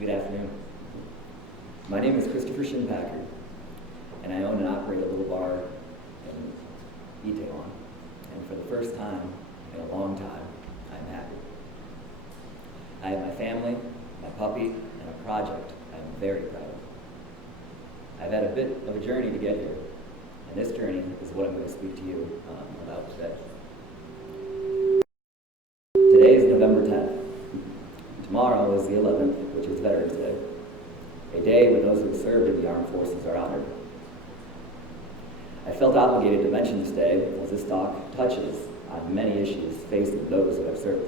Good afternoon. My name is Shin Packard, and I own and operate a little bar in Itaewon. And for the first time in a long time, I'm happy. I have my family, my puppy, and a project I'm very proud of. I've had a bit of a journey to get here, and this journey is what I'm going to speak to you about today. Today is November 10th. Tomorrow is the 11th, which is Veterans Day, a day when those who served in the armed forces are honored. I felt obligated to mention this day as this talk touches on many issues facing those who have served.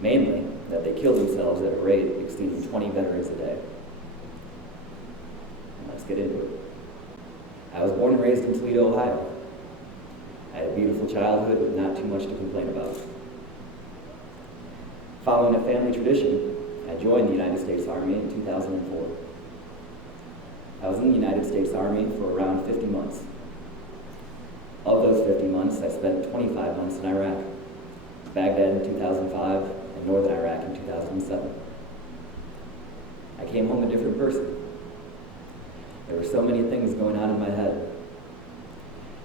Mainly, that they kill themselves at a rate exceeding 20 veterans a day. And let's get into it. I was born and raised in Toledo, Ohio. I had a beautiful childhood with not too much to complain about. Following a family tradition, I joined the United States Army in 2004. I was in the United States Army for around 50 months. Of those 50 months, I spent 25 months in Iraq, Baghdad in 2005, and northern Iraq in 2007. I came home a different person. There were so many things going on in my head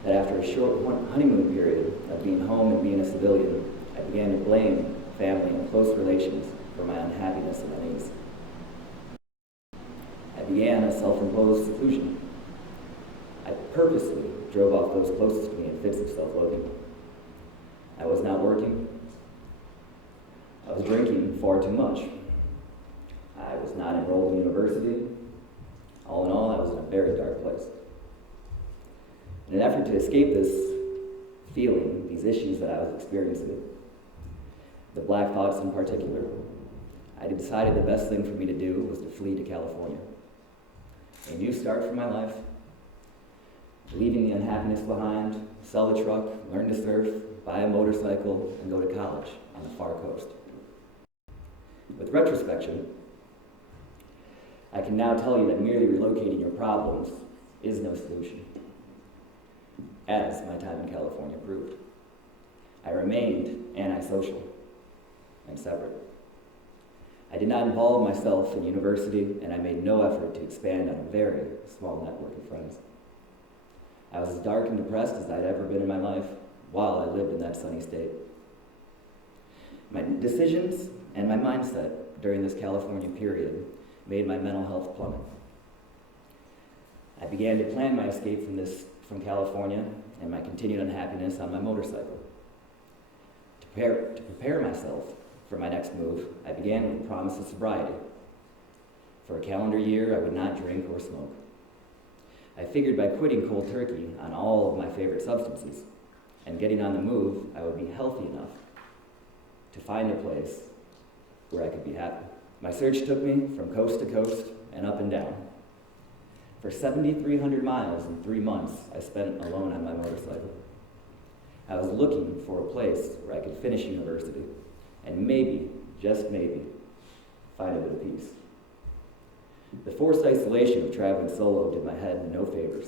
that after a short honeymoon period of being home and being a civilian, I began to blame family and close relations for my unhappiness and unease. I began a self-imposed seclusion. I purposely drove off those closest to me in fits of self-loathing. I was not working. I was drinking far too much. I was not enrolled in university. All in all, I was in a very dark place. In an effort to escape this feeling, these issues that I was experiencing, the black thoughts in particular, I decided the best thing for me to do was to flee to California. A new start for my life, leaving the unhappiness behind, sell the truck, learn to surf, buy a motorcycle, and go to college on the far coast. With retrospection, I can now tell you that merely relocating your problems is no solution, as my time in California proved. I remained antisocial and separate. I did not involve myself in university, and I made no effort to expand on a very small network of friends. I was as dark and depressed as I'd ever been in my life while I lived in that sunny state. My decisions and my mindset during this California period made my mental health plummet. I began to plan my escape from California and my continued unhappiness on my motorcycle. To prepare myself for my next move, I began with a promise of sobriety. For a calendar year, I would not drink or smoke. I figured by quitting cold turkey on all of my favorite substances and getting on the move, I would be healthy enough to find a place where I could be happy. My search took me from coast to coast and up and down. For 7,300 miles in 3 months, I spent alone on my motorcycle. I was looking for a place where I could finish university and maybe, just maybe, find a bit of peace. The forced isolation of traveling solo did my head no favors.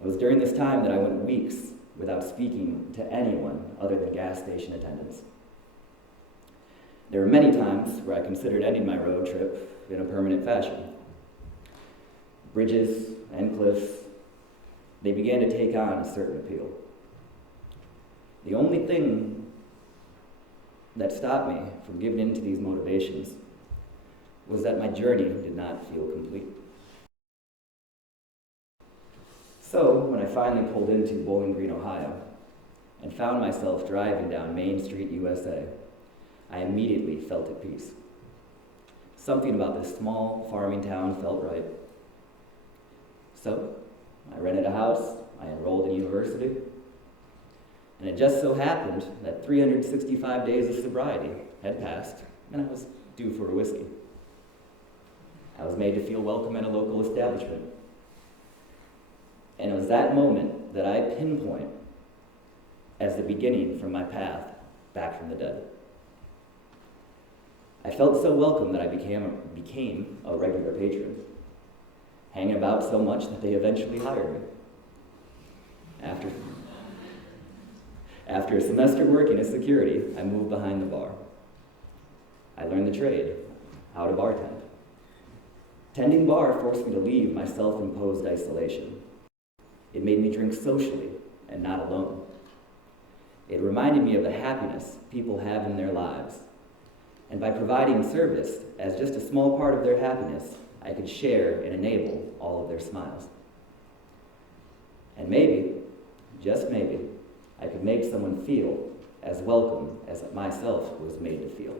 It was during this time that I went weeks without speaking to anyone other than gas station attendants. There were many times where I considered ending my road trip in a permanent fashion. Bridges and cliffs, they began to take on a certain appeal. The only thing that stopped me from giving in to these motivations was that my journey did not feel complete. So, when I finally pulled into Bowling Green, Ohio, and found myself driving down Main Street, USA, I immediately felt at peace. Something about this small farming town felt right. So, I rented a house, I enrolled in university, and it just so happened that 365 days of sobriety had passed, and I was due for a whiskey. I was made to feel welcome at a local establishment. And it was that moment that I pinpoint as the beginning from my path back from the dead. I felt so welcome that I became a regular patron, hanging about so much that they eventually hired me. After a semester working as security, I moved behind the bar. I learned the trade, how to bartend. Tending bar forced me to leave my self-imposed isolation. It made me drink socially and not alone. It reminded me of the happiness people have in their lives. And by providing service as just a small part of their happiness, I could share and enable all of their smiles. And maybe, just maybe, I could make someone feel as welcome as myself was made to feel.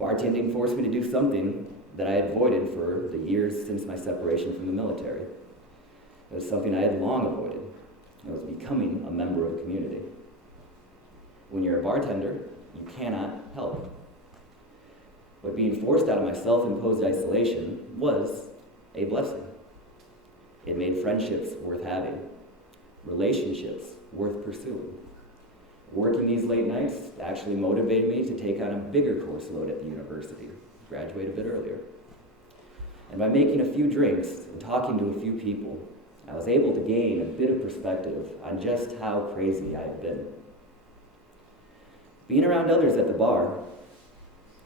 Bartending forced me to do something that I had avoided for the years since my separation from the military. It was something I had long avoided. It was becoming a member of a community. When you're a bartender, you cannot help. But being forced out of my self-imposed isolation was a blessing. It made friendships worth having, relationships worth pursuing. Working these late nights actually motivated me to take on a bigger course load at the university, graduate a bit earlier. And by making a few drinks and talking to a few people, I was able to gain a bit of perspective on just how crazy I had been. Being around others at the bar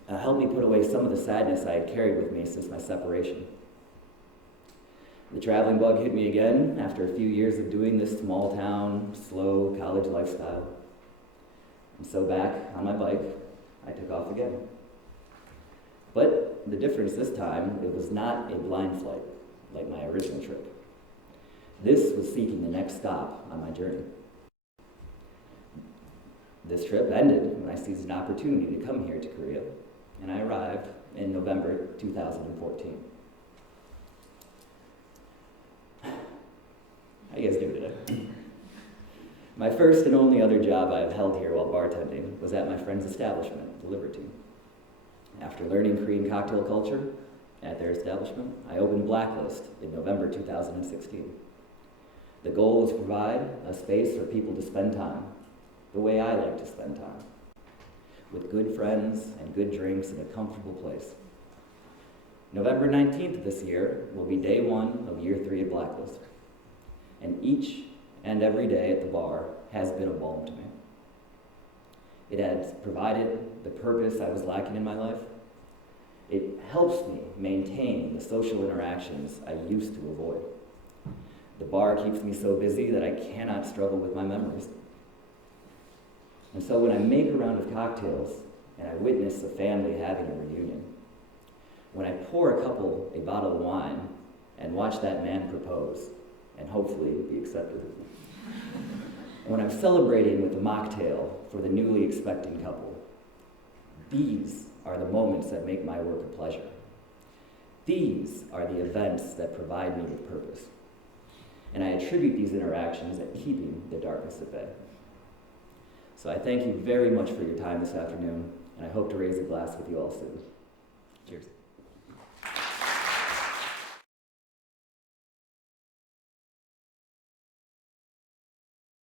helped me put away some of the sadness I had carried with me since my separation. The traveling bug hit me again after a few years of doing this small town, slow college lifestyle. And so back on my bike, I took off again. But the difference this time, it was not a blind flight like my original trip. This was seeking the next stop on my journey. This trip ended when I seized an opportunity to come here to Korea, and I arrived in November 2014. How you guys doing today? My first and only other job I have held here while bartending was at my friend's establishment, the Liberty. After learning Korean cocktail culture at their establishment, I opened Blacklist in November 2016. The goal was to provide a space for people to spend time, the way I like to spend time, with good friends and good drinks in a comfortable place. November 19th of this year will be day one of year 3 at Blacklist, and each and every day at the bar has been a balm to me. It has provided the purpose I was lacking in my life. It helps me maintain the social interactions I used to avoid. The bar keeps me so busy that I cannot struggle with my memories. And so when I make a round of cocktails and I witness a family having a reunion, when I pour a couple a bottle of wine and watch that man propose and hopefully be accepted, and when I'm celebrating with a mocktail for the newly expecting couple, these are the moments that make my work a pleasure. These are the events that provide me with purpose. And I attribute these interactions at keeping the darkness at bay. So I thank you very much for your time this afternoon, and I hope to raise a glass with you all soon. Cheers.